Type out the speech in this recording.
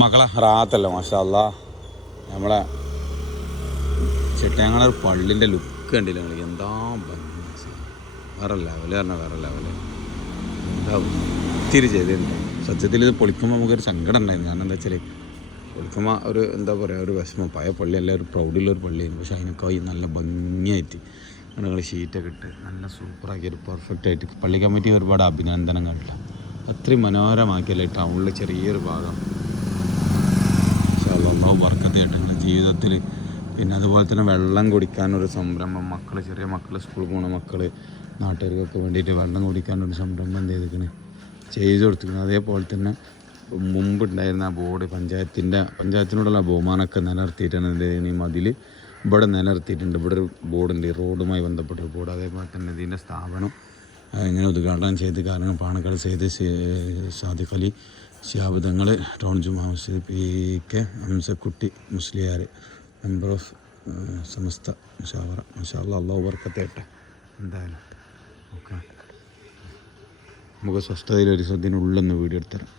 മക്കളെ. റാത്തല്ല മാഷല്ല. നമ്മളെ ചിട്ടയങ്ങളെ പള്ളിന്റെ ലുക്ക് കണ്ടില്ല നിങ്ങൾ എന്താ ഭംഗി. വേറെ ലെവൽ പറഞ്ഞാൽ വേറെ ലെവൽ എന്താ ഒത്തിരി ചെയ്തിട്ടുണ്ട് സത്യത്തിൽ ഇത് പൊളിക്കുമ്പോൾ നമുക്കൊരു സങ്കടം ഉണ്ടായിരുന്നു. കാരണം എന്താ വെച്ചാൽ പൊളിക്കുമ്പോൾ ഒരു എന്താ പറയുക ഒരു വിഷമം. പഴയ ഒരു പ്രൗഡിലുള്ള ഒരു പള്ളിയായിരുന്നു. പക്ഷേ അതിനൊക്കെ നല്ല ഭംഗിയായിട്ട് ഞങ്ങൾ ഷീറ്റൊക്കെ ഇട്ട് നല്ല സൂപ്പറാക്കി ഒരു പെർഫെക്റ്റ് ആയിട്ട് പള്ളി കമ്മിറ്റി ഒരുപാട് അഭിനന്ദനങ്ങളില്ല അത്രയും മനോഹരമാക്കിയല്ലേ ടൗണിൽ ചെറിയൊരു ഭാഗം. ജീവിതത്തിൽ പിന്നെ അതുപോലെ തന്നെ വെള്ളം കുടിക്കാനൊരു സംരംഭം. മക്കൾ ചെറിയ മക്കൾ സ്കൂളിൽ പോകുന്ന മക്കൾ നാട്ടുകാർക്കൊക്കെ വേണ്ടിയിട്ട് വെള്ളം കുടിക്കാനൊരു സംരംഭം എന്ത് ചെയ്തിരിക്കണ്? ചെയ്തു കൊടുത്തിരിക്കുന്നത് അതേപോലെ തന്നെ മുമ്പുണ്ടായിരുന്ന ആ ബോർഡ് പഞ്ചായത്തിന്റെ പഞ്ചായത്തിനോടുള്ള ബഹുമാനമൊക്കെ നിലനിർത്തിയിട്ടാണ് എന്ത് ചെയ്യുന്നത് ഈ മതിൽ ഇവിടെ നിലനിർത്തിയിട്ടുണ്ട്. ഇവിടെ ഒരു ബോർഡുണ്ട്. റോഡുമായി ബന്ധപ്പെട്ട ബോർഡ്. അതേപോലെ തന്നെ ഇതിന്റെ സ്ഥാപനം ഇങ്ങനെ ഉദ്ഘാടനം ചെയ്ത് കാരണം Panakkad Sayyid Sadiq Ali ശാബദങ്ങൾ town Juma Masjid P K Hamsakutty Musliyar member of Samastha Mushawara മുഷാല്ല അള്ളാഹു വർക്കത്തേട്ടെ എന്തായാലും ഓക്കെ. നമുക്ക് സ്വസ്ഥതയിൽ ഒരു ദിവസത്തിനുള്ളിൽ ഒന്ന് വീഡിയോ എടുത്തരാം.